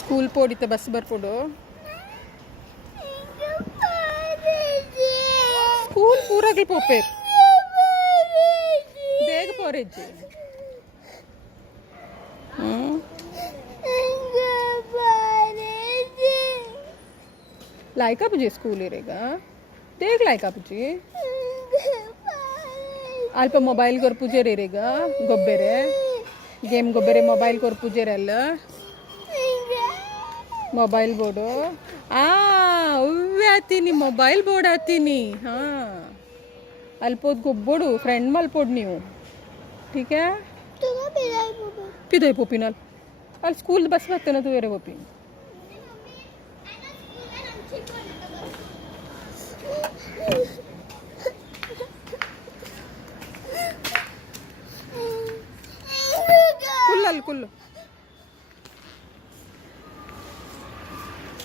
school ಪೋಡಿತ್ತೆ bus ಬರ್ಪೋಡು school ಪೂರಾಗ್ಲಿ ಪೋಪೇರ್ ಬೇಗ ಪೋರೆಜ್ಜಿ लायका पुजी school इरेगा देख लायका पुजी अल्प मोबाइल कर पूजे रेगा गोब्बेरे गेम गोब्बेरे मोबाइल कर पूजे रेल मोबाइल बोर्डो उव्वे आतीनी मोबाइल बोर्ड आतीनी हाँ अल्पोद गोब्बोडु फ्रेंड मल्पोड नीवु ठीक है पिदाई पोपिनल अल स्कूल बस बत्ते ना तू वेरे पोपी कुल्ल